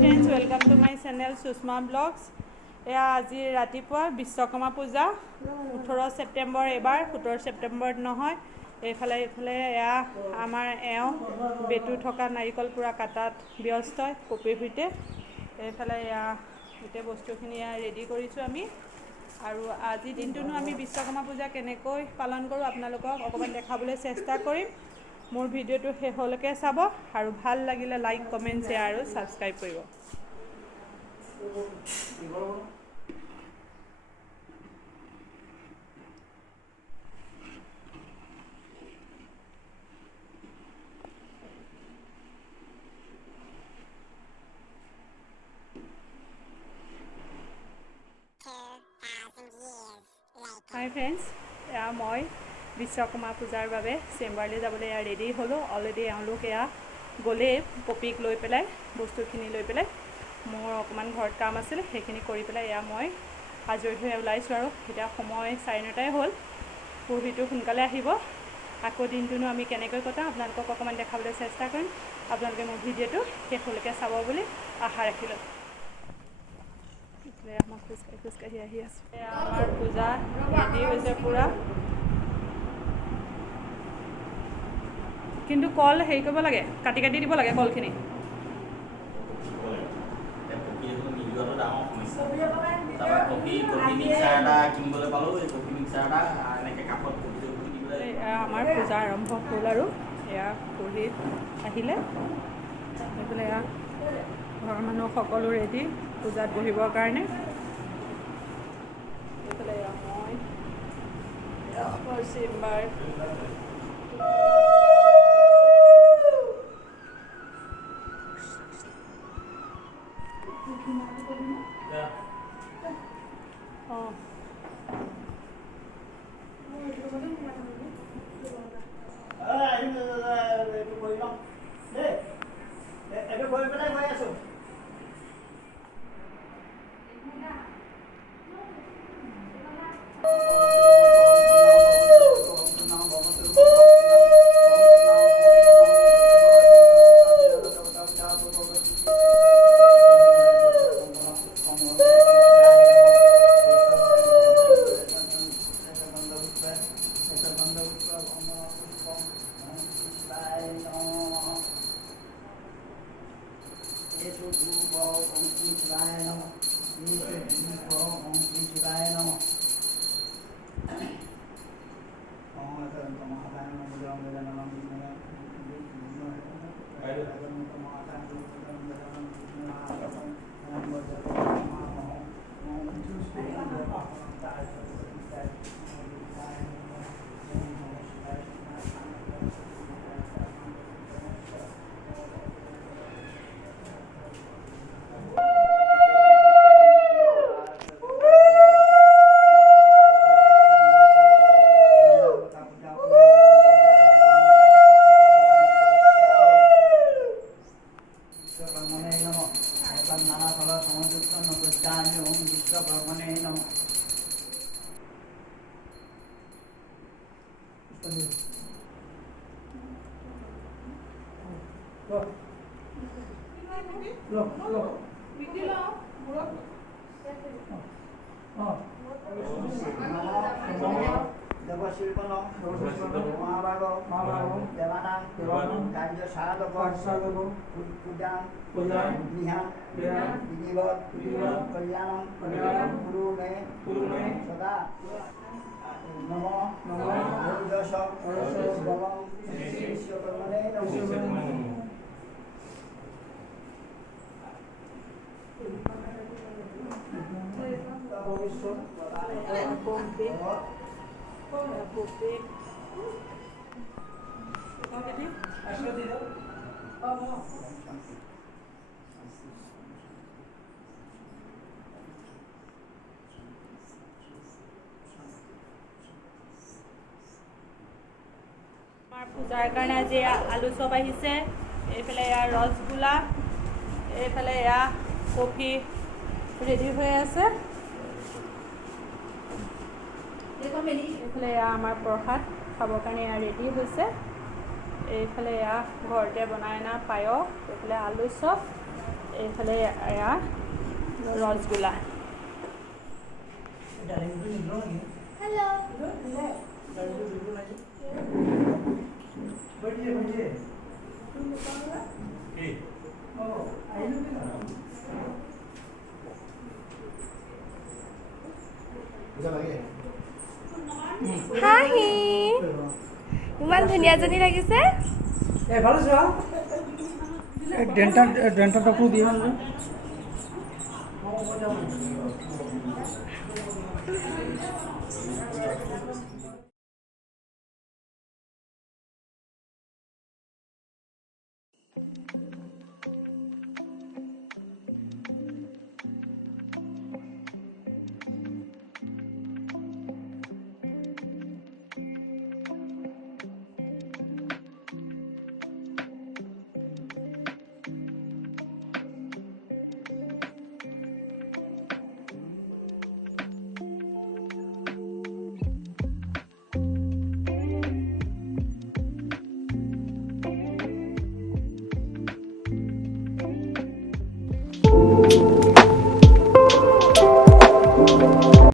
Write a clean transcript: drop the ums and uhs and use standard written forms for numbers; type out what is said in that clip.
Friends, welcome to my channel Sushma blogs. এয়া আজি ৰাতিপুৱা বিশ্বকৰ্মা পূজা 18 ছেপ্টেম্বৰ, এইবাৰ 17 ছেপ্টেম্বৰত নহয়। এইফালে এয়া আমাৰ বেটু থকা নাৰিকল পূৰা কাটাত ব্যস্ত কপিৰ সৈতে। এইফালে এয়া গোটেই বস্তুখিনি ৰেডি কৰিছোঁ আমি। আৰু আজিৰ দিনটোনো আমি বিশ্বকৰ্মা পূজা কেনেকৈ পালন কৰোঁ আপোনালোকক অকণমান দেখাবলৈ চেষ্টা কৰিম। মোৰ ভিডিঅ'টো শেষলৈকে চাব আৰু ভাল লাগিলে লাইক, কমেণ্ট, শ্বেয়াৰ আৰু ছাবস্ক্ৰাইব কৰিব। হাই ফ্ৰেণ্ডছ, এয়া মই বিশ্বকৰ্মা পূজাৰ বাবে চেম্বাৰলৈ যাবলৈ এয়া ৰেডি হ'লোঁ। অলৰেডি এওঁলোক এয়া গ'লেই পপীক লৈ পেলাই, বস্তুখিনি লৈ পেলাই। মোৰ অকণমান ঘৰত কাম আছিল, সেইখিনি কৰি পেলাই এয়া মই আজৰি হৈ ওলাইছোঁ। আৰু এতিয়া সময় 9:30 হ'ল। পৰহিটো সোনকালে আহিব। আকৌ দিনটোনো আমি কেনেকৈ কটাওঁ আপোনালোকক অকণমান দেখাবলৈ চেষ্টা কৰিম। আপোনালোকে মোৰ ভিডিঅ'টো শেষলৈকে চাব বুলি আশা ৰাখিলোঁ। আমাৰ খোজকাঢ়ি আহি আছোঁ। আমাৰ পূজা ৰেডি হৈছে পূৰা, কিন্তু কল হেৰি কৰিব লাগে, কাটি দিব লাগে কলখিনি। আমাৰ পূজা আৰম্ভ হ'ল আৰু এয়া পঢ়ি আহিলে। এইফালে এয়া ঘৰৰ মানুহ সকলো ৰেডি পূজাত বহিবৰ কাৰণে। এইফালে এয়া মই চেম্বাৰ। অঁ পূজাৰ কাৰণে আজি আলু চপ আহিছে। এইফালে এয়া ৰসগোল্লা, এইফালে এয়া কফি ৰেডি হৈ আছে। এইফালে এয়া আমাৰ প্ৰসাদ খাবৰ কাৰণে এয়া ৰেডি হৈছে। এইফালে এয়া ঘৰতে বনাই অনা পায়স, এইফালে আলু চপ, এইফালে এয়া ৰসগোল্লা। হাহি ইমান ধুনীয়াজনী লাগিছে। ভালো চোৱা ডেণ্টাল ডক্টৰ দিয়ে নহয়।